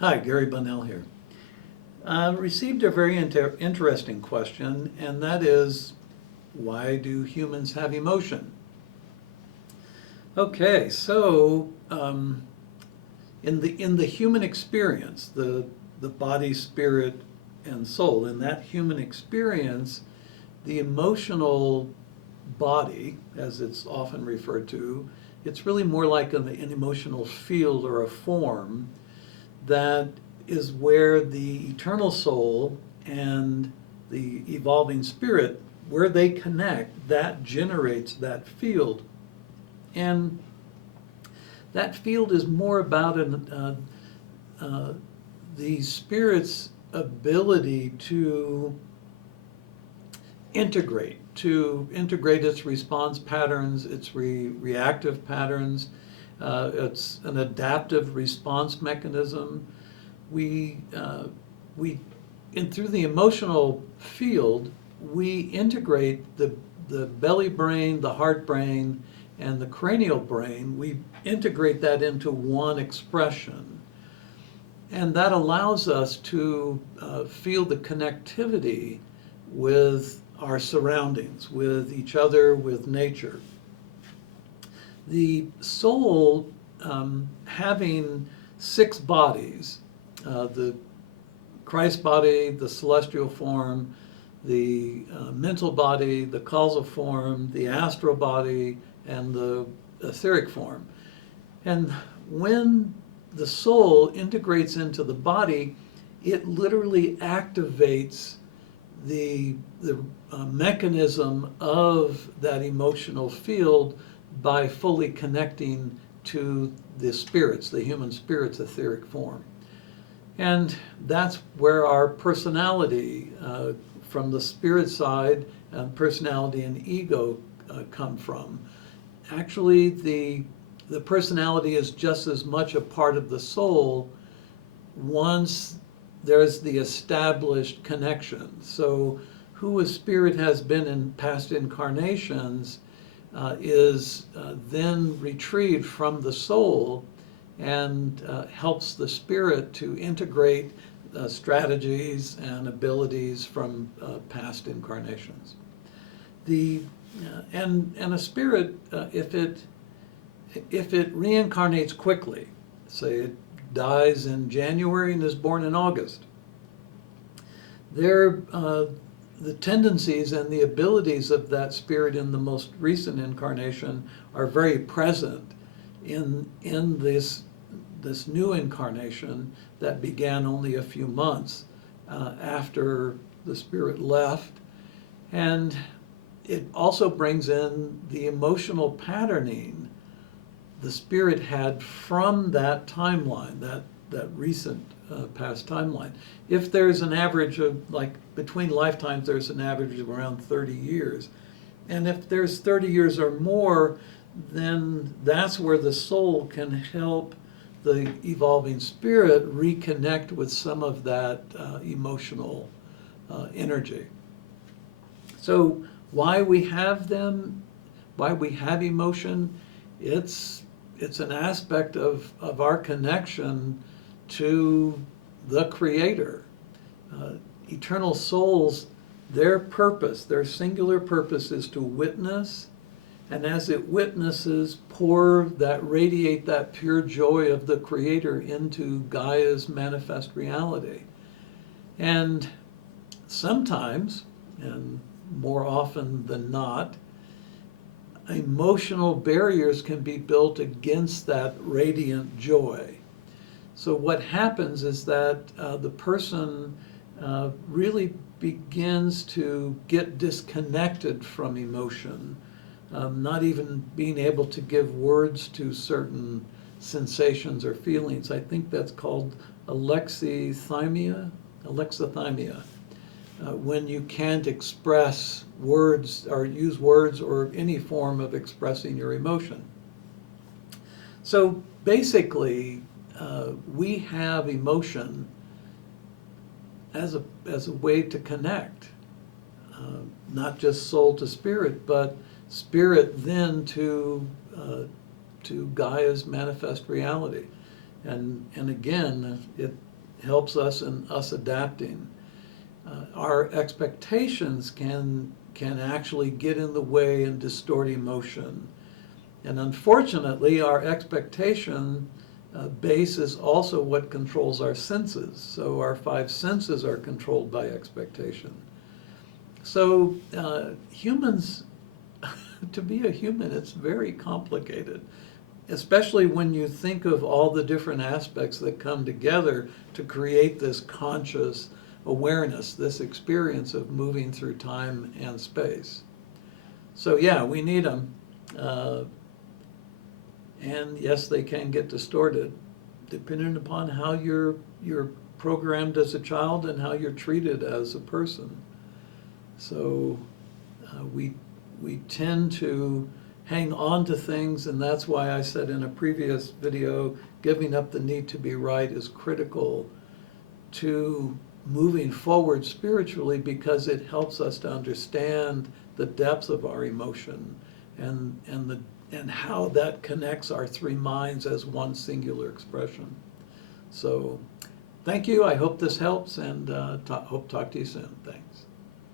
Hi, Gary Bonnell here. I received a very interesting question, and that is, why do humans have emotion? Okay, so in the human experience, the body, spirit, and soul, in that human experience, the emotional body, as it's often referred to, it's really more like an emotional field or a form that is where the eternal soul and the evolving spirit, where they connect, that generates that field. And that field is more about the spirit's ability to integrate its response patterns, its reactive patterns. It's an adaptive response mechanism. We, uh, we, and through the emotional field, we integrate the belly brain, the heart brain, and the cranial brain. We integrate that into one expression. And that allows us to feel the connectivity with our surroundings, with each other, with nature. The soul, having six bodies, the Christ body, the celestial form, the mental body, the causal form, the astral body, and the etheric form. And when the soul integrates into the body, it literally activates the mechanism of that emotional field by fully connecting to the spirits, the human spirit's etheric form. And that's where our personality, from the spirit side, personality and ego come from. Actually, the personality is just as much a part of the soul once there's the established connection. So, who a spirit has been in past incarnations is then retrieved from the soul and helps the spirit to integrate strategies and abilities from past incarnations. The and a spirit, if it reincarnates quickly, say it dies in January and is born in August, the tendencies and the abilities of that spirit in the most recent incarnation are very present in this new incarnation that began only a few months after the spirit left. And it also brings in the emotional patterning the spirit had from that timeline, that recent past timeline. If there's an average of, like, between lifetimes, there's an average of around 30 years. And if there's 30 years or more, then that's where the soul can help the evolving spirit reconnect with some of that emotional energy. So why we have them, why we have emotion, it's an aspect of our connection to the Creator. Eternal souls, their purpose, their singular purpose is to witness, and as it witnesses, radiate that pure joy of the Creator into Gaia's manifest reality. And sometimes, and more often than not, emotional barriers can be built against that radiant joy. So what happens is that the person really begins to get disconnected from emotion, not even being able to give words to certain sensations or feelings. I think that's called alexithymia, when you can't express words or use words or any form of expressing your emotion. So basically, we have emotion as a way to connect, not just soul to spirit, but spirit then to Gaia's manifest reality. And again, it helps us in us adapting. Our expectations can actually get in the way and distort emotion. And unfortunately, our expectation base is also what controls our senses. So our five senses are controlled by expectation. So humans, to be a human, it's very complicated, especially when you think of all the different aspects that come together to create this conscious awareness, this experience of moving through time and space. So yeah, we need them. And yes, they can get distorted depending upon how you're programmed as a child and how you're treated as a person. So we tend to hang on to things, and that's why I said in a previous video, giving up the need to be right is critical to moving forward spiritually, because it helps us to understand the depth of our emotion and how that connects our three minds as one singular expression. So thank you. I hope this helps, and hope to talk to you soon. Thanks.